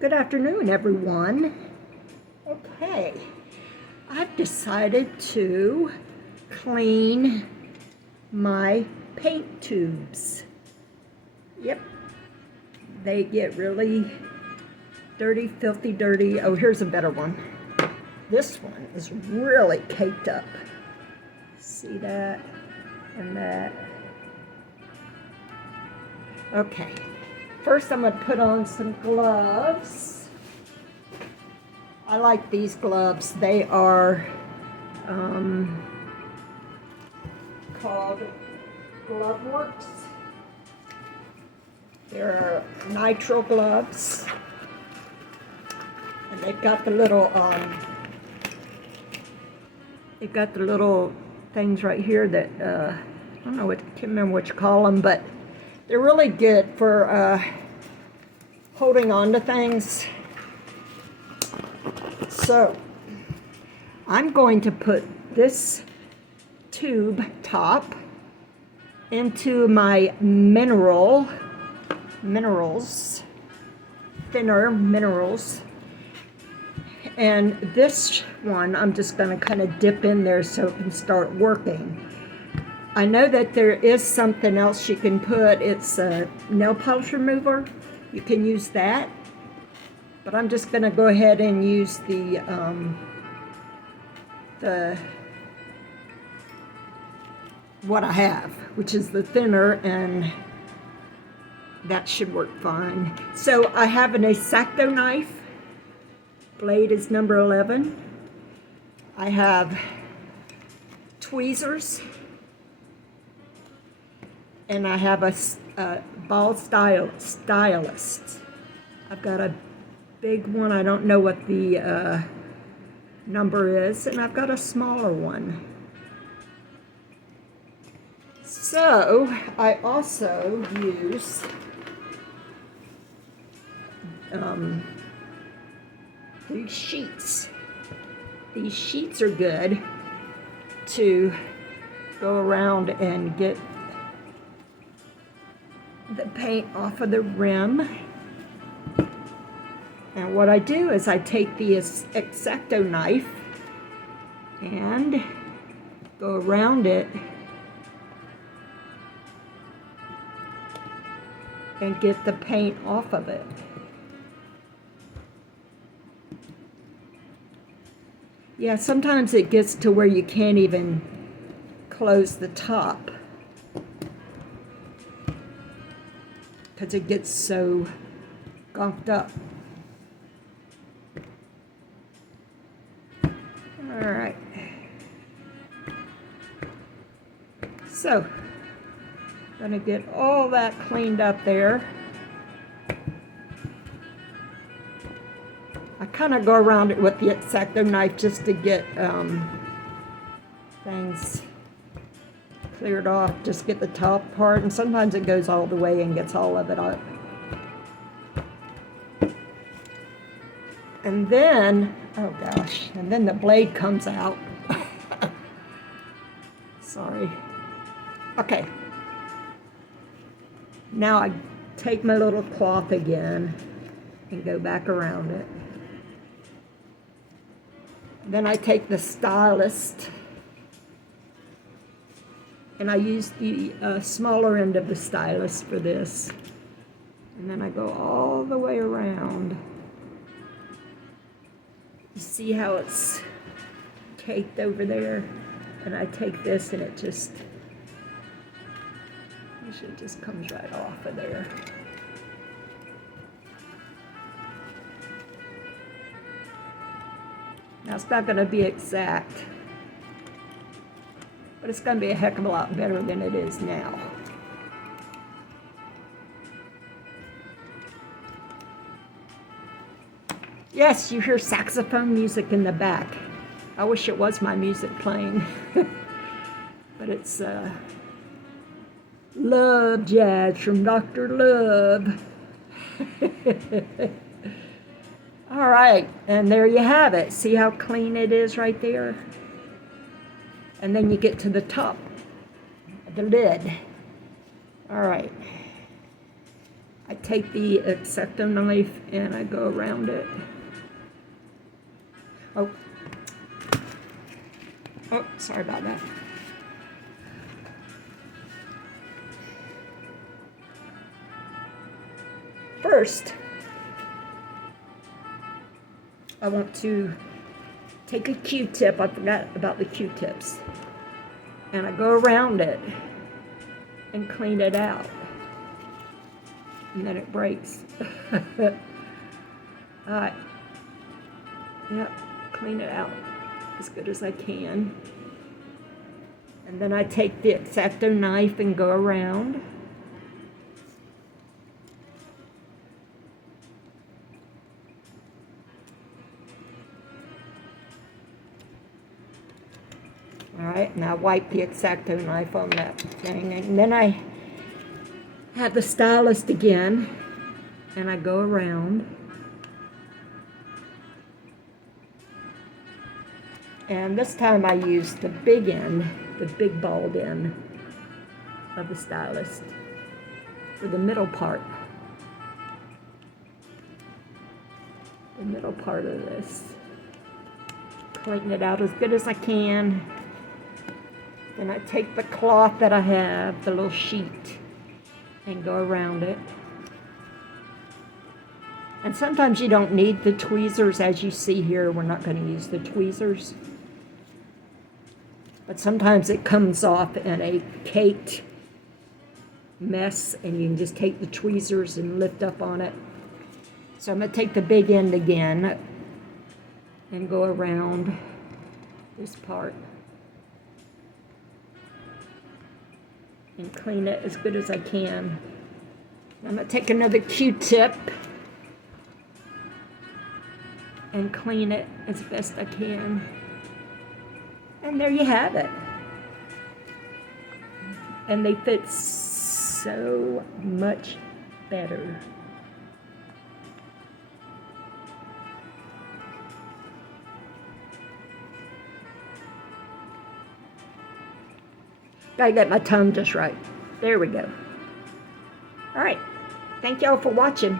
Good afternoon, everyone. Okay, I've decided to clean my paint tubes. Yep, they get really dirty, filthy dirty. Oh, here's a better one. This one is really caked up. See that and that. Okay, first I'm going to put on some gloves. I like these gloves. They are called Gloveworks. They're nitrile gloves. And they've got the little things right here that I don't know what, can't remember what you call them, but they're really good for holding on to things. So I'm going to put this tube top into my minerals, thinner minerals. And this one, I'm just going to kind of dip in there so it can start working. I know that there is something else you can put. It's a nail polish remover. You can use that. But I'm just going to go ahead and use the what I have, which is the thinner, and that should work fine. So I have an X-Acto knife. Blade is number 11. I have tweezers. And I have a ball stylist. I've got a big one. I don't know what the number is. And I've got a smaller one. So I also use these sheets. These sheets are good to go around and get the paint off of the rim. And what I do is I take the X-Acto knife and go around it and get the paint off of it. Yeah, sometimes it gets to where you can't even close the top because it gets so gunked up. All right. So, gonna get all that cleaned up there. I kind of go around it with the X-Acto knife just to get things cleared off, just get the top part, and sometimes it goes all the way and gets all of it up. And then, oh gosh, and then the blade comes out. Sorry. Okay. Now I take my little cloth again and go back around it. Then I take the stylist and I use the smaller end of the stylus for this. And then I go all the way around. You see how it's caked over there? And I take this and it just comes right off of there. Now it's not going to be exact, but it's going to be a heck of a lot better than it is now. Yes, you hear saxophone music in the back. I wish it was my music playing. But it's Love Jazz from Dr. Love. All right, and there you have it. See how clean it is right there? And then you get to the top, the lid. All right. I take the X-Acto knife and I go around it. Oh, sorry about that. First, I want to take a Q-tip. I forgot about the Q-tips. And I go around it and clean it out. And then it breaks. Alright. Yep, clean it out as good as I can. And then I take the X-Acto knife and go around. Alright, now wipe the X-Acto knife on that thing. And then I have the stylus again. And I go around. And this time I use the big end, the big bald end of the stylus for the middle part. The middle part of this. Clean it out as good as I can. Then I take the cloth that I have, the little sheet, and go around it. And sometimes you don't need the tweezers. As you see here, we're not going to use the tweezers. But sometimes it comes off in a caked mess, and you can just take the tweezers and lift up on it. So I'm going to take the big end again and go around this part. And clean it as good as I can. I'm going to take another Q-tip and clean it as best I can. And there you have it. And they fit so much better. Gotta get my tongue just right. There we go. All right. Thank y'all for watching.